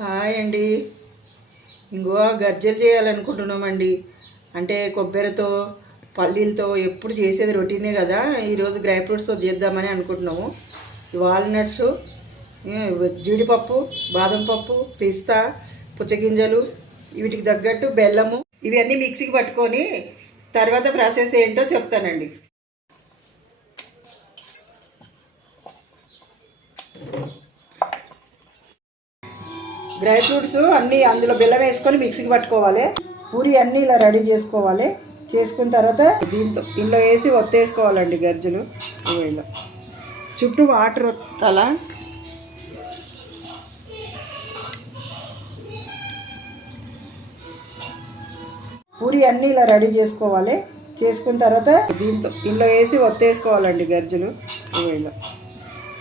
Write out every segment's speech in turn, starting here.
Hi అండి. ఇంకో గర్జలు చేయాలనుకుంటున్నామండి. అంటే కొబ్బరితో పల్లీలతో ఎప్పుడు చేసేది రొటీనే కదా. ఈరోజు డ్రై ఫ్రూట్స్తో చేద్దామని అనుకుంటున్నాము. వాల్నట్స్, జీడిపప్పు, బాదం పప్పు, పిస్తా, పుచ్చగింజలు, వీటికి తగ్గట్టు బెల్లము, ఇవన్నీ మిక్సీకి పట్టుకొని తర్వాత ప్రాసెస్ ఏంటో చెప్తానండి. డ్రై ఫ్రూట్స్ అన్నీ అందులో బెల్లం వేసుకొని మిక్సీకి పట్టుకోవాలి. పూరి అన్నీ ఇలా రెడీ చేసుకోవాలి. చేసుకున్న తర్వాత ఇందులో వేసి ఒత్తేసుకోవాలండి గర్జలు. ఇలా చుట్టూ వాటర్ అలా పూరి అన్నీ ఇలా రెడీ చేసుకోవాలి. చేసుకున్న తర్వాత ఇందులో వేసి ఒత్తేసుకోవాలండి గర్జలు. ఇలా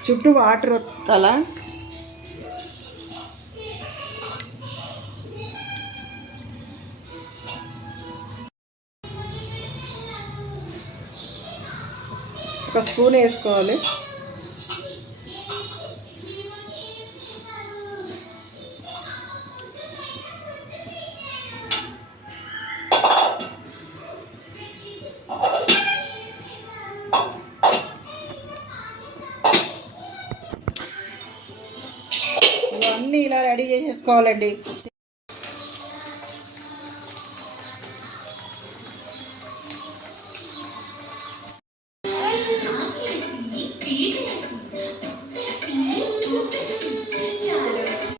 చుట్టూ వాటర్ అలా ఒక స్పూన్ వేసుకోవాలి. ఇవన్నీ ఇలా రెడీ చేసేసుకోవాలండి.